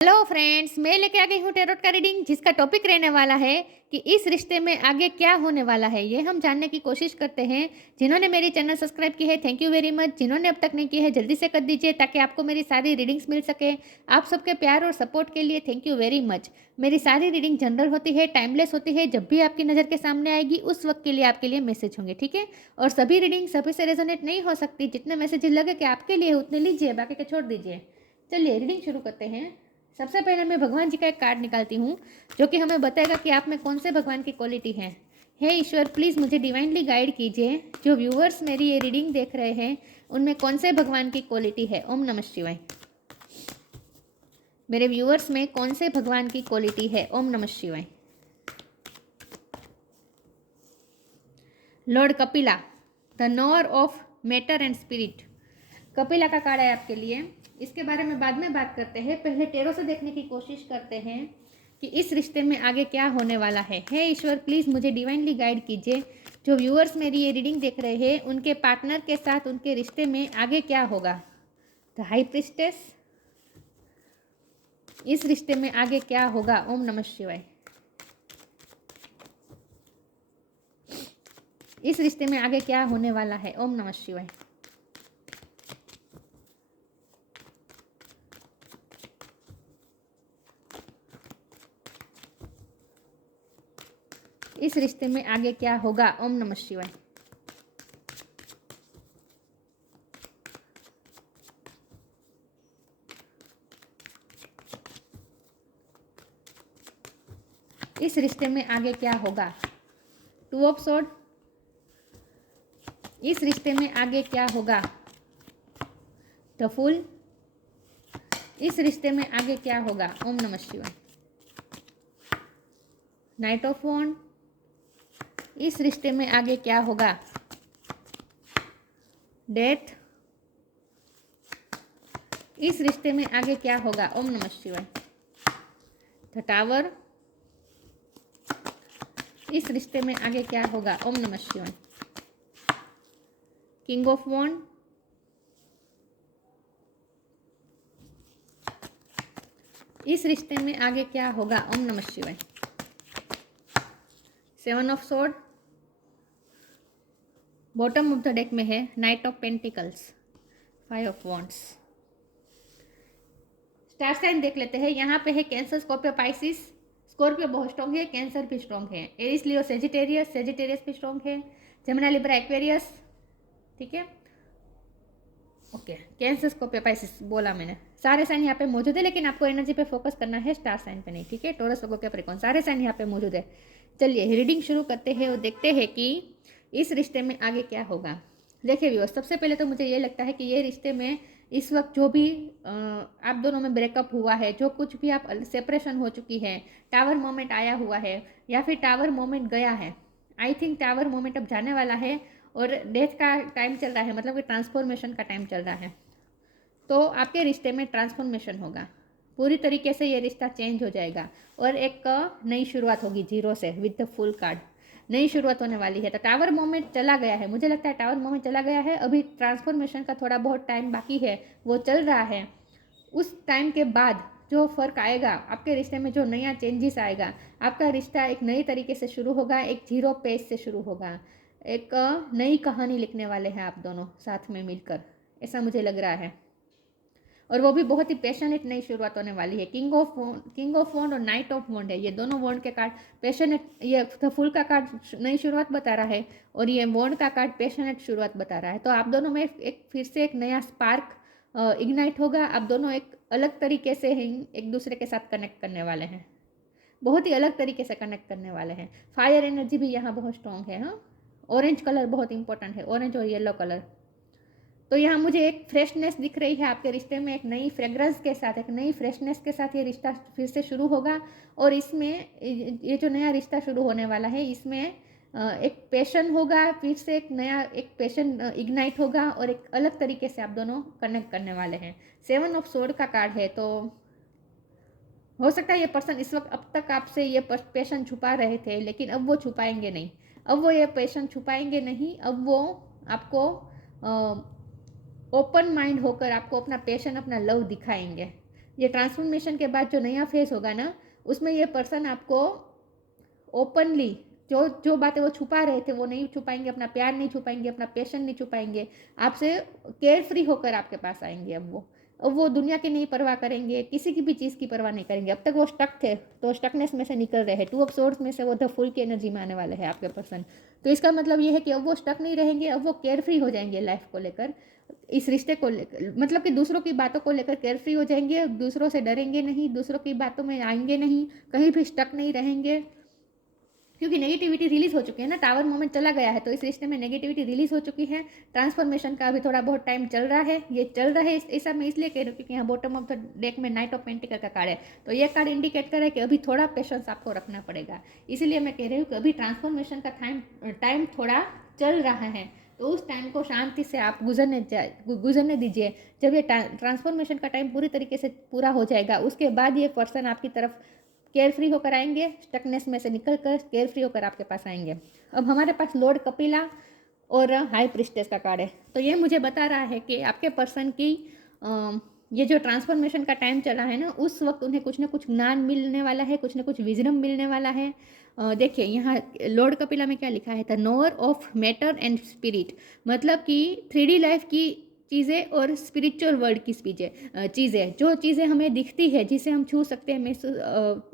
Hello friends, मैं लेके आ गई हूँ टैरोट का रीडिंग जिसका टॉपिक रहने वाला है कि इस रिश्ते में आगे क्या होने वाला है। ये हम जानने की कोशिश करते हैं। जिन्होंने मेरी चैनल सब्सक्राइब की है, थैंक यू वेरी मच। जिन्होंने अब तक नहीं की है, जल्दी से कर दीजिए ताकि आपको मेरी सारी रीडिंग्स मिल सके। आप सबके प्यार और सपोर्ट के लिए थैंक यू वेरी मच। मेरी सारी रीडिंग जनरल होती है, टाइमलेस होती है। जब भी आपकी नज़र के सामने आएगी उस वक्त के लिए आपके लिए मैसेज होंगे, ठीक है। और सभी रीडिंग सभी से रेजोनेट नहीं हो सकती। जितने मैसेज लगे कि आपके लिए उतने लीजिए, बाकी के छोड़ दीजिए। चलिए रीडिंग शुरू करते हैं। सबसे पहले मैं भगवान जी का एक कार्ड निकालती हूँ जो कि हमें बताएगा कि आप में कौन से भगवान की क्वालिटी है। हे ईश्वर, प्लीज़ मुझे डिवाइनली गाइड कीजिए। जो व्यूअर्स मेरी ये रीडिंग देख रहे हैं उनमें कौन से भगवान की क्वालिटी है। ओम नमः शिवाय। मेरे व्यूअर्स में कौन से भगवान की क्वालिटी है। ओम नमः शिवाय। Lord Kapila, the nor of matter and spirit. Kapila का कार्ड है आपके लिए। इसके बारे में बाद में बात करते हैं। पहले टेरो से देखने की कोशिश करते हैं कि इस रिश्ते में आगे क्या होने वाला है। हे ईश्वर, प्लीज़ मुझे डिवाइनली गाइड कीजिए। जो व्यूअर्स मेरी ये रीडिंग देख रहे हैं उनके पार्टनर के साथ उनके रिश्ते में आगे क्या होगा। द हाई प्रिस्टेस, इस रिश्ते में आगे क्या होगा। ओम नमः शिवाय। इस रिश्ते में आगे क्या होने वाला है। ओम नमः शिवाय। इस रिश्ते में आगे क्या होगा। ओम नमः शिवाय। इस रिश्ते में आगे क्या होगा। टू ऑफ सोर्ड, इस रिश्ते में आगे क्या होगा। द फूल, इस रिश्ते में आगे क्या होगा। ओम नमः शिवाय। नाइट ऑफ वॉन्ड, इस रिश्ते में आगे क्या होगा। डेथ, इस रिश्ते में आगे क्या होगा। ओम नमः शिवाय। द टावर, इस रिश्ते में आगे क्या होगा। ओम नमः शिवाय। किंग ऑफ वॉन्ड, इस रिश्ते में आगे क्या होगा। ओम नमः शिवाय। Seven of sword, bottom of the deck में है knight of pentacles, five of wands. Star sign देख लेते हैं। यहाँ पे है कैंसर, स्कॉर्पियो, पाइसिस। स्कॉर्पियो बहुत स्ट्रॉन्ग है, कैंसर भी स्ट्रॉन्ग है, एरिस, लियो, सेजिटेरियस, सेजिटेरियस भी स्ट्रॉन्ग है, जमुना, लिब्रा, एक्वेरियस, ठीक है। ओके, कैंसर, स्कॉर्पियो, पाइसिस बोला मैंने। सारे साइन यहाँ पे मौजूद है, लेकिन आपको एनर्जी पे फोकस करना है, स्टार साइन पे नहीं, ठीक है। टॉरस, वर्गो, कैप्रिकॉर्न, सारे साइन यहाँ पे मौजूद है। चलिए रीडिंग शुरू करते हैं और देखते हैं कि इस रिश्ते में आगे क्या होगा। देखिए व्यूअर्स, सबसे पहले तो मुझे ये लगता है कि ये रिश्ते में इस वक्त जो भी आप दोनों में ब्रेकअप हुआ है, जो कुछ भी आप सेपरेशन हो चुकी है, टावर मोमेंट आया हुआ है या फिर टावर मोमेंट गया है। आई थिंक टावर मोमेंट अब जाने वाला है और डेथ का टाइम चल रहा है, मतलब कि ट्रांसफॉर्मेशन का टाइम चल रहा है। तो आपके रिश्ते में ट्रांसफॉर्मेशन होगा, पूरी तरीके से ये रिश्ता चेंज हो जाएगा और एक नई शुरुआत होगी जीरो से विद द फुल कार्ड। नई शुरुआत होने वाली है। तो टावर मोमेंट चला गया है, मुझे लगता है टावर मोमेंट चला गया है। अभी ट्रांसफॉर्मेशन का थोड़ा बहुत टाइम बाकी है, वो चल रहा है। उस टाइम के बाद जो फ़र्क आएगा आपके रिश्ते में, जो नया चेंजेस आएगा, आपका रिश्ता एक नई तरीके से शुरू होगा, एक जीरो पेज से शुरू होगा। एक नई कहानी लिखने वाले हैं आप दोनों साथ में मिलकर, ऐसा मुझे लग रहा है। और वो भी बहुत ही पैशनेट नई शुरुआत होने वाली है। किंग ऑफ वॉन्ड और नाइट ऑफ वॉन्ड है, ये दोनों वॉन्ड के कार्ड पैशनेट। ये फुल का कार्ड नई शुरुआत बता रहा है और ये वॉन्ड का कार्ड पैशनेट शुरुआत बता रहा है। तो आप दोनों में एक फिर से एक नया स्पार्क इग्नाइट होगा। आप दोनों एक अलग तरीके से एक दूसरे के साथ कनेक्ट करने वाले हैं, बहुत ही अलग तरीके से कनेक्ट करने वाले हैं। फायर एनर्जी भी यहाँ बहुत स्ट्रॉन्ग है। हाँ, ऑरेंज कलर बहुत इंपॉर्टेंट है, ऑरेंज और येलो कलर। तो यहाँ मुझे एक फ्रेशनेस दिख रही है आपके रिश्ते में, एक नई फ्रेग्रेंस के साथ, एक नई फ्रेशनेस के साथ ये रिश्ता फिर से शुरू होगा। और इसमें ये जो नया रिश्ता शुरू होने वाला है, इसमें एक पैशन होगा, फिर से एक नया एक पैशन इग्नाइट होगा और एक अलग तरीके से आप दोनों कनेक्ट करने वाले हैं। सेवन ऑफ सोर्ड का कार्ड है, तो हो सकता है ये पर्सन इस वक्त अब तक आपसे ये पैशन छुपा रहे थे, लेकिन अब वो छुपाएंगे नहीं। अब वो ये पैशन छुपाएंगे नहीं। अब वो आपको ओपन माइंड होकर आपको अपना पैशन, अपना लव दिखाएंगे। ये ट्रांसफॉर्मेशन के बाद जो नया फेज होगा ना, उसमें ये पर्सन आपको ओपनली जो जो बातें वो छुपा रहे थे वो नहीं छुपाएंगे, अपना प्यार नहीं छुपाएंगे, अपना पैशन नहीं छुपाएंगे, आपसे केयर फ्री होकर आपके पास आएंगे। अब वो दुनिया की नहीं परवाह करेंगे, किसी की भी चीज़ की परवाह नहीं करेंगे। अब तक वो स्टक थे तो स्टकनेस में से निकल रहे हैं, 2 ऑफ सोर्स में से वो द फुल की एनर्जी में आने वाले हैं आपके पर्सन। तो इसका मतलब ये है कि अब वो स्टक नहीं रहेंगे, अब वो केयर फ्री हो जाएंगे लाइफ को लेकर, इस रिश्ते को लेकर, मतलब कि दूसरों की बातों को लेकर केयर फ्री हो जाएंगे, दूसरों से डरेंगे नहीं, दूसरों की बातों में आएंगे नहीं, कहीं भी स्टक नहीं रहेंगे, क्योंकि नेगेटिविटी रिलीज हो चुकी है ना, टावर मोमेंट चला गया है, तो इस रिश्ते में नेगेटिविटी रिलीज हो चुकी है। ट्रांसफॉर्मेशन का अभी थोड़ा बहुत टाइम चल रहा है, ये चल रहा है ऐसा मैं इसलिए कह रही हूँ क्योंकि यहाँ बॉटम ऑफ द डेक में नाइट ऑफ पेंटिकल का कार्ड है, तो ये कार्ड इंडिकेट कर रहा है कि अभी थोड़ा पेशेंस आपको रखना पड़ेगा। इसीलिए मैं कह रही हूँ कि अभी ट्रांसफॉर्मेशन का टाइम थोड़ा चल रहा है, तो उस टाइम को शांति से आप गुजरने दीजिए। जब ये ट्रांसफॉर्मेशन का टाइम पूरी तरीके से पूरा हो जाएगा, उसके बाद ये पर्सन आपकी तरफ केयर फ्री होकर आएंगे, स्टकनेस में से निकल कर केयर फ्री होकर आपके पास आएंगे। अब हमारे पास लॉर्ड कपिला और हाई प्रिस्टेस का कार्ड है, तो ये मुझे बता रहा है कि आपके पर्सन की ये जो ट्रांसफॉर्मेशन का टाइम चला है ना, उस वक्त उन्हें कुछ ना कुछ ज्ञान मिलने वाला है, कुछ ना कुछ विजडम मिलने वाला है। देखिए यहाँ लॉर्ड कपिला में क्या लिखा है, the knower of matter and spirit, मतलब कि 3D लाइफ की चीज़ें और स्पिरिचुअल वर्ल्ड की चीज़ें, जो चीज़ें हमें दिखती है, जिसे हम छू सकते हैं,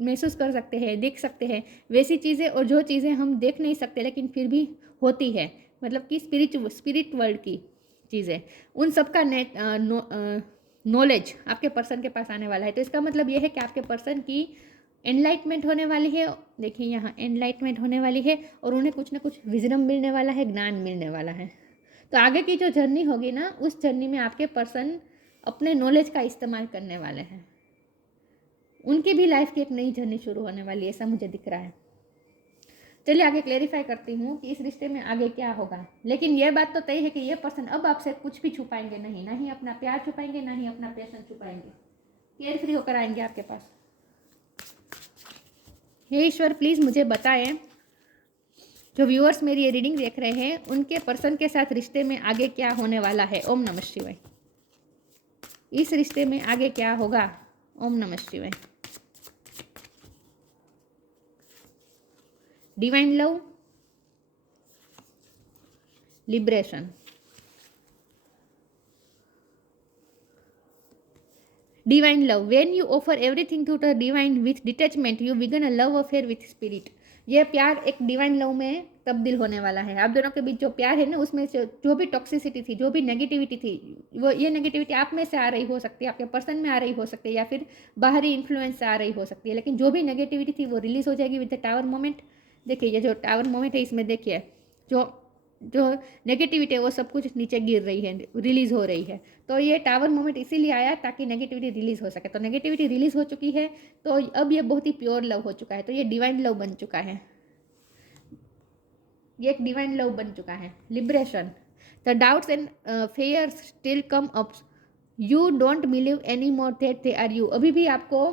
महसूस कर सकते हैं, देख सकते हैं, वैसी चीज़ें, और जो चीज़ें हम देख नहीं सकते लेकिन फिर भी होती है, मतलब कि स्पिरिट वर्ल्ड की चीज़ें, उन सब का नॉलेज आपके पर्सन के पास आने वाला है। तो इसका मतलब ये है कि आपके पर्सन की एनलाइटमेंट होने वाली है। देखिए यहाँ एनलाइटमेंट होने वाली है और उन्हें कुछ ना कुछ विजडम मिलने वाला है, ज्ञान मिलने वाला है। तो आगे की जो जर्नी होगी ना, उस जर्नी में आपके पर्सन अपने नॉलेज का इस्तेमाल करने वाले हैं, उनकी भी लाइफ की एक नई जर्नी शुरू होने वाली है, ऐसा मुझे दिख रहा है। चलिए आगे क्लेरिफाई करती हूँ कि इस रिश्ते में आगे क्या होगा, लेकिन यह बात तो तय है कि ये पर्सन अब आपसे कुछ भी छुपाएंगे नहीं, ना ही अपना प्यार छुपाएंगे, ना ही अपना पैशन छुपाएंगे, केयर फ्री होकर आएंगे आपके पास। हे ईश्वर प्लीज़ मुझे बताएं, जो व्यूअर्स मेरी ये रीडिंग देख रहे हैं, उनके पर्सन के साथ रिश्ते में आगे क्या होने वाला है। ओम नमः शिवाय। इस रिश्ते में आगे क्या होगा। ओम नमः शिवाय। Divine love, liberation, divine love, when you offer everything to the divine with detachment you begin a love affair with spirit. यह प्यार एक डिवाइन लव में तब्दील होने वाला है। आप दोनों के बीच जो प्यार है ना, उसमें जो भी टॉक्सिसिटी थी, जो भी नेगेटिविटी थी, वो ये नेगेटिविटी आप में से आ रही हो सकती है, आपके पर्सन में आ रही हो सकती है, या फिर बाहरी इन्फ्लुएंस से आ रही हो सकती है, लेकिन जो भी नेगेटिविटी थी वो रिलीज हो जाएगी विद द टावर मोमेंट। देखिए ये जो टावर मोमेंट है, इसमें देखिए जो जो नेगेटिविटी है वो सब कुछ नीचे गिर रही है, रिलीज हो रही है। तो ये टावर मोमेंट इसीलिए आया ताकि नेगेटिविटी रिलीज हो सके। तो नेगेटिविटी रिलीज हो चुकी है, तो अब ये बहुत ही प्योर लव हो चुका है, तो ये डिवाइन लव बन चुका है, ये एक डिवाइन लव बन चुका है। Liberation, the doubts and fears still come up, you don't believe anymore that they are you. अभी भी आपको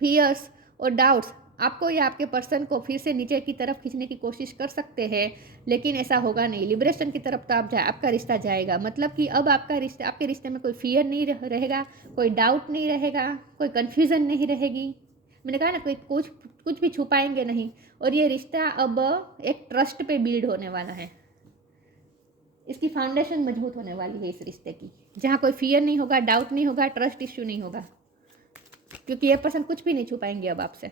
फियर्स और डाउट्स आपको या आपके पर्सन को फिर से नीचे की तरफ खींचने की कोशिश कर सकते हैं, लेकिन ऐसा होगा नहीं। लिबरेशन की तरफ तो आपका रिश्ता जाएगा, मतलब कि अब आपके रिश्ते में कोई फियर नहीं रहेगा, कोई डाउट नहीं रहेगा, कोई कन्फ्यूज़न नहीं रहेगी। मैंने कहा ना, कोई कुछ भी छुपाएंगे नहीं, और ये रिश्ता अब एक ट्रस्ट पे बिल्ड होने वाला है। इसकी फाउंडेशन मजबूत होने वाली है इस रिश्ते की, जहाँ कोई फियर नहीं होगा, डाउट नहीं होगा, ट्रस्ट इश्यू नहीं होगा, क्योंकि ये पर्सन कुछ भी नहीं छुपाएंगे अब आपसे।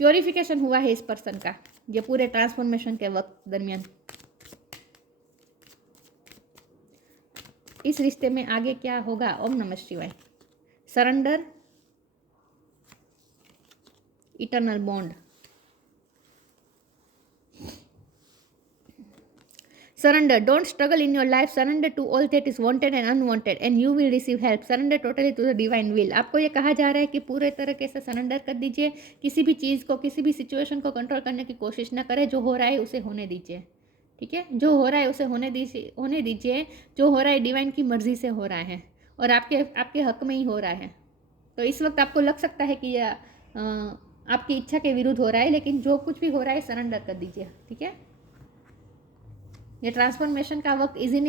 प्योरिफिकेशन हुआ है इस पर्सन का ये पूरे ट्रांसफॉर्मेशन के वक्त दरमियान। इस रिश्ते में आगे क्या होगा। ओम नमः शिवाय। Surrender, eternal bond, surrender, don't struggle in your life, surrender to all that is wanted and unwanted and you will receive help, surrender totally to the divine will। आपको ये कहा जा रहा है कि पूरे तरीके से सरेंडर कर दीजिए, किसी भी चीज़ को, किसी भी सिचुएशन को कंट्रोल करने की कोशिश ना करें, जो हो रहा है उसे होने दीजिए। ठीक है, जो हो रहा है उसे होने दीजिए, जो हो रहा है डिवाइन की मर्जी से हो रहा है और आपके हक में ही हो रहा है। तो इस वक्त आपको लग सकता है कि यह आपकी इच्छा के विरुद्ध हो रहा है, लेकिन जो कुछ भी हो रहा है सरेंडर कर दीजिए। ठीक है, ये ट्रांसफॉर्मेशन का वक्त इजी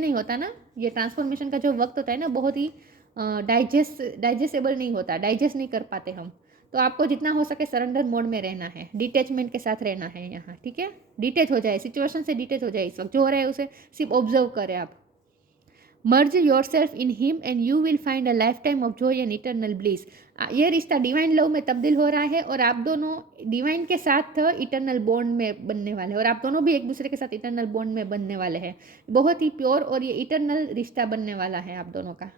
नहीं होता ना, ये ट्रांसफॉर्मेशन का जो वक्त होता है ना बहुत ही डाइजेस्टेबल नहीं होता, डाइजेस्ट नहीं कर पाते हम। तो आपको जितना हो सके सरेंडर मोड में रहना है, डिटैचमेंट के साथ रहना है यहाँ, ठीक है। डिटेच हो जाए, सिचुएशन से डिटेच हो जाए, इस वक्त जो हो रहा है उसे सिर्फ ऑब्जर्व करें आप। Merge your self in him and you will find a life time of joy and eternal bliss. ये रिश्ता डिवाइन लव में तब्दील हो रहा है और आप दोनों डिवाइन के साथ इटर्नल बॉन्ड में बनने वाले हैं, और आप दोनों भी एक दूसरे के साथ इटर्नल बॉन्ड में बनने वाले हैं। बहुत ही प्योर और ये इटर्नल रिश्ता बनने वाला है आप दोनों का,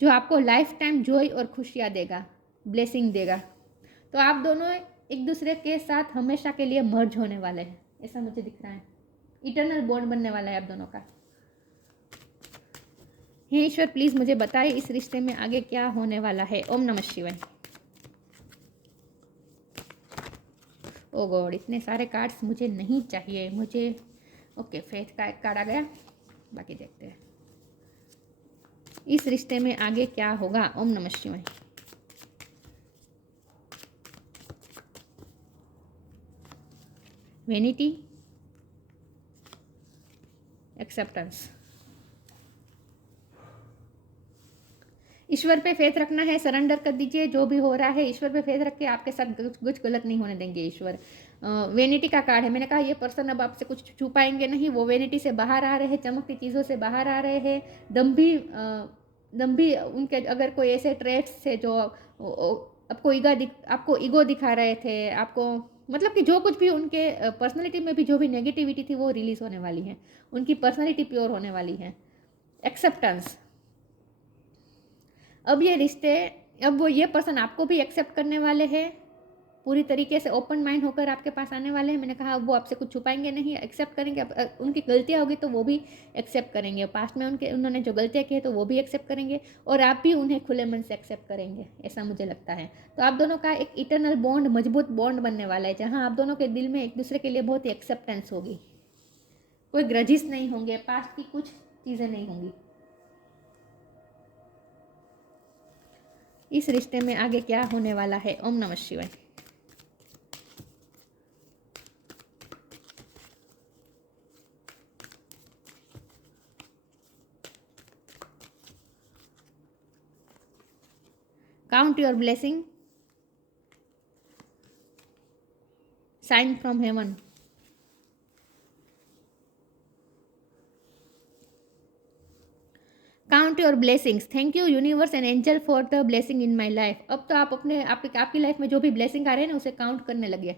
जो आपको लाइफ टाइम जॉय और खुशियाँ देगा, ब्लेसिंग देगा। तो आप दोनों एक दूसरे के साथ हमेशा के लिए मर्ज होने वाले हैं, ऐसा मुझे दिख रहा है। इटर्नल बॉन्ड बनने वाला है आप दोनों का। हे ईश्वर प्लीज़ मुझे बताइए इस रिश्ते में आगे क्या होने वाला है। ओम नमः शिवाय। ओ गॉड, इतने सारे कार्ड्स मुझे नहीं चाहिए, मुझे ओके फेथ का एक कार्ड आ गया, बाकी देखते हैं इस रिश्ते में आगे क्या होगा। ओम नमः शिवाय। Vanity, acceptance. ईश्वर पे फेथ रखना है, सरेंडर कर दीजिए, जो भी हो रहा है ईश्वर पे फेथ रख के आपके साथ कुछ गलत नहीं होने देंगे ईश्वर। वेनिटी का कार्ड है, मैंने कहा ये पर्सन अब आपसे कुछ छुपाएंगे नहीं, वो वेनिटी से बाहर आ रहे हैं, चमकती चीज़ों से बाहर आ रहे हैं। दम्भी उनके अगर कोई ऐसे ट्रेट्स थे जो आपको ईगो दिखा रहे थे, आपको मतलब कि जो कुछ भी उनके पर्सनैलिटी में भी जो भी नेगेटिविटी थी वो रिलीज होने वाली है, उनकी पर्सनैलिटी प्योर होने वाली है। एक्सेप्टेंस। अब ये रिश्ते, अब वो ये पर्सन आपको भी एक्सेप्ट करने वाले हैं, पूरी तरीके से ओपन माइंड होकर आपके पास आने वाले हैं। मैंने कहा वो आपसे कुछ छुपाएंगे नहीं, एक्सेप्ट करेंगे। उनकी गलतियाँ होगी तो वो भी एक्सेप्ट करेंगे, पास्ट में उन्होंने जो गलतियाँ की है तो वो भी एक्सेप्ट करेंगे, और आप भी उन्हें खुले मन से एक्सेप्ट करेंगे, ऐसा मुझे लगता है। तो आप दोनों का एक इटर्नल बॉन्ड, मजबूत बॉन्ड बनने वाला है, जहाँ आप दोनों के दिल में एक दूसरे के लिए बहुत ही एक्सेप्टेंस होगी, कोई ग्रजिस नहीं होंगे, पास्ट की कुछ चीज़ें नहीं होंगी। इस रिश्ते में आगे क्या होने वाला है। ओम नमः शिवाय। Count your blessing, sign from heaven. Count your blessings, thank you universe and angel for the blessing in my life. अब तो आप आपकी लाइफ में जो भी ब्लेसिंग आ रहे हैं ना उसे काउंट करने लगे।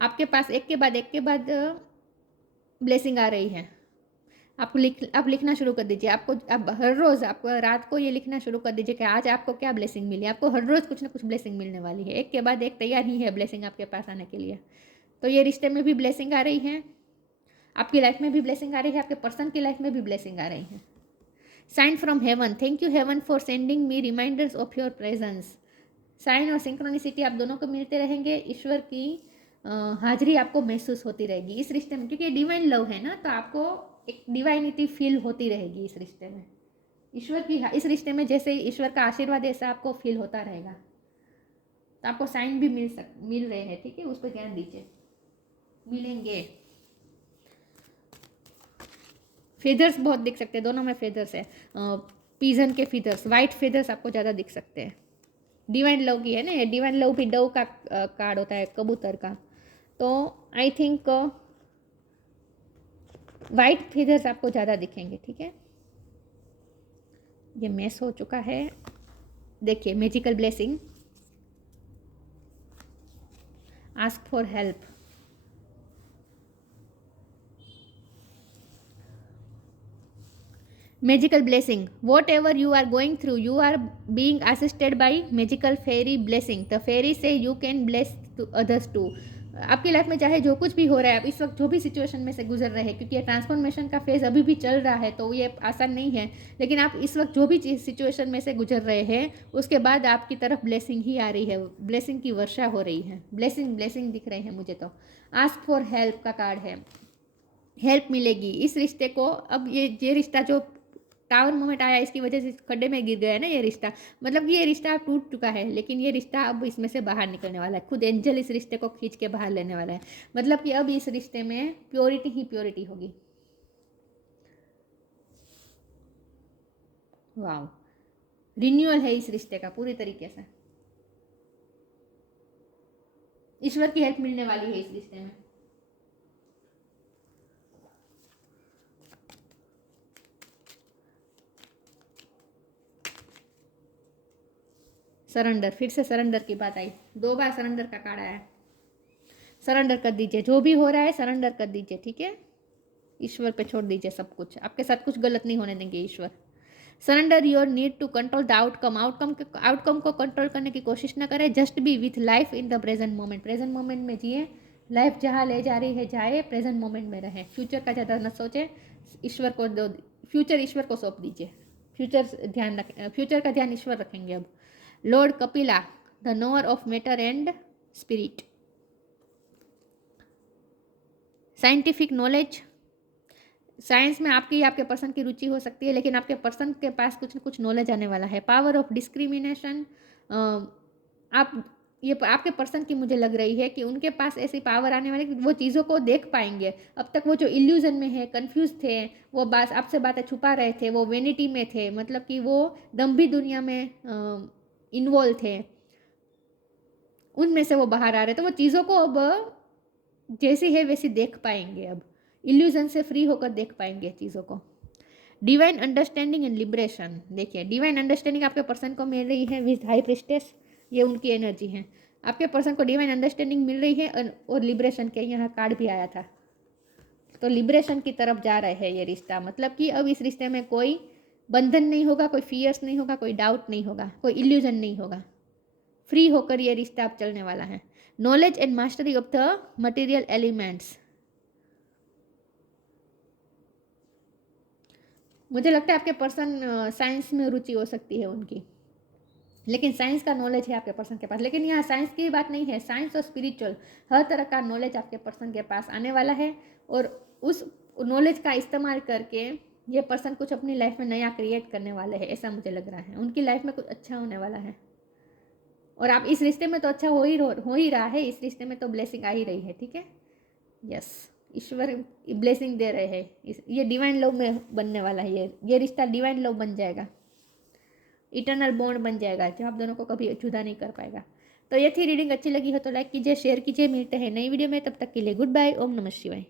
आपके पास एक के बाद ब्लेसिंग आ रही है। आप लिखना शुरू कर दीजिए। आप हर रोज़ आपको रात को ये लिखना शुरू कर दीजिए कि आज आपको क्या ब्लेसिंग मिली। आपको हर रोज़ कुछ ना कुछ ब्लेसिंग मिलने वाली है, एक के बाद एक तैयार ही है ब्लेसिंग आपके पास आने के लिए। तो ये रिश्ते में भी ब्लेसिंग आ रही है, आपकी लाइफ में भी ब्लेसिंग आ रही है, आपके पर्सन की लाइफ में भी ब्लेसिंग आ रही है। Sign from heaven, thank you heaven for sending me reminders of your presence. Sign और सिंक्रोनिसिटी आप दोनों को मिलते रहेंगे, ईश्वर की हाजिरी आपको महसूस होती रहेगी इस रिश्ते में, क्योंकि डिवाइन लव है ना, तो आपको एक डिवाइनिटी फील होती रहेगी इस रिश्ते में। ईश्वर की इस रिश्ते में जैसे ईश्वर का आशीर्वाद ऐसा आपको फील होता रहेगा। तो आपको साइन भी मिल रहे हैं, ठीक है, उस पर ध्यान दीजिए, मिलेंगे। फेदर्स बहुत दिख सकते हैं, दोनों में फेदर्स है, पीजन के फेदर्स, वाइट फेदर्स आपको ज़्यादा दिख सकते हैं। डिवाइन लव की है ना, ये डिवाइन लव भी डव का कार्ड होता है, कबूतर का। तो आई थिंक वाइट फेदर्स आपको ज़्यादा दिखेंगे, ठीक है। ये मैस हो चुका है, देखिए magical blessing, ask for help, magical blessing, whatever you are going through you are being assisted by magical fairy blessing. The fairy say you can bless to others too. आपकी लाइफ में चाहे जो कुछ भी हो रहा है, आप इस वक्त जो भी सिचुएशन में से गुजर रहे हैं, क्योंकि ये ट्रांसफॉर्मेशन का फेज अभी भी चल रहा है तो ये आसान नहीं है, लेकिन आप इस वक्त जो भी सिचुएशन में से गुजर रहे हैं उसके बाद आपकी तरफ ब्लेसिंग ही आ रही है, ब्लेसिंग की वर्षा हो रही है, ब्लेसिंग दिख रहे हैं मुझे। तो आस्क फॉर हेल्प का कार्ड है, हेल्प मिलेगी इस रिश्ते को। अब ये रिश्ता जो टावर मोमेंट आया, इसकी वजह से खड्डे में गिर गया ना ये रिश्ता, मतलब ये रिश्ता अब टूट चुका है, लेकिन ये रिश्ता अब इसमें से बाहर निकलने वाला है। खुद एंजल इस रिश्ते को खींच के बाहर लेने वाला है, मतलब कि अब इस रिश्ते में प्योरिटी ही प्योरिटी होगी। वाह, रिन्यूअल है इस रिश्ते का पूरी तरीके से। ईश्वर की हेल्प मिलने वाली है इस रिश्ते में। सरेंडर, फिर से सरेंडर की बात आई, 2 बार सरेंडर का कार्ड आया। सरेंडर कर दीजिए, जो भी हो रहा है सरेंडर कर दीजिए, ठीक है। ईश्वर पे छोड़ दीजिए सब कुछ, आपके साथ कुछ गलत नहीं होने देंगे ईश्वर। Surrender your need to control the outcome, outcome को कंट्रोल करने की कोशिश न करें। Just be with life in the present moment, present moment में जिए, लाइफ जहाँ ले जा रही है जाए, प्रेजेंट मोमेंट में रहें। फ्यूचर का ज़्यादा न सोचें, ईश्वर को दो, फ्यूचर ईश्वर को सौंप दीजिए। फ्यूचर ध्यान रखें, फ्यूचर का ध्यान ईश्वर रखेंगे अब। Lord Kapila, the knower of matter and spirit. Scientific knowledge, science में आपकी आपके पर्सन की रुचि हो सकती है, लेकिन आपके पर्सन के पास कुछ न कुछ नॉलेज आने वाला है। पावर ऑफ डिस्क्रिमिनेशन, आप ये आपके पर्सन की मुझे लग रही है कि उनके पास ऐसी पावर आने वाली कि वो चीज़ों को देख पाएंगे। अब तक वो जो इल्यूजन में है, कंफ्यूज थे, वो बात आपसे बातें छुपा रहे थे, वो वेनिटी में थे, मतलब कि वो दम्भी दुनिया में इन्वॉल्व थे, उनमें से वो बाहर आ रहे, तो वो चीज़ों को अब जैसी है वैसी देख पाएंगे। अब इल्यूजन से फ्री होकर देख पाएंगे चीज़ों को। डिवाइन अंडरस्टैंडिंग एंड लिबरेशन, देखिए डिवाइन अंडरस्टैंडिंग आपके पर्सन को मिल रही है विद हाई प्रिस्टेस, ये उनकी एनर्जी है। आपके पर्सन को डिवाइन अंडरस्टैंडिंग मिल रही है और लिबरेशन के यहाँ कार्ड भी आया था, तो लिबरेशन की तरफ जा रहे हैं ये रिश्ता, मतलब कि अब इस रिश्ते में कोई बंधन नहीं होगा, कोई फियर्स नहीं होगा, कोई डाउट नहीं होगा, कोई इल्यूजन नहीं होगा। फ्री होकर ये रिश्ता अब चलने वाला है। Knowledge and mastery of the material elements, मुझे लगता है आपके पर्सन साइंस में रुचि हो सकती है उनकी, लेकिन साइंस का नॉलेज है आपके पर्सन के पास। लेकिन यहाँ साइंस की बात नहीं है, साइंस और स्पिरिचुअल हर तरह का नॉलेज आपके पर्सन के पास आने वाला है, और उस नॉलेज का इस्तेमाल करके ये पर्सन कुछ अपनी लाइफ में नया क्रिएट करने वाले हैं, ऐसा मुझे लग रहा है। उनकी लाइफ में कुछ अच्छा होने वाला है, और आप इस रिश्ते में तो अच्छा हो ही रहा है, इस रिश्ते में तो ब्लेसिंग आ ही रही है, ठीक है। यस, ईश्वर ब्लेसिंग दे रहे हैं, ये डिवाइन लव में बनने वाला है, ये रिश्ता डिवाइन लव बन जाएगा, इटर्नल बॉन्ड बन जाएगा जो आप दोनों को कभी जुदा नहीं कर पाएगा। तो ये थी रीडिंग, अच्छी लगी हो तो लाइक कीजिए, शेयर कीजिए। मिलते हैं नई वीडियो में, तब तक के लिए गुड बाय, ओम नमः शिवाय।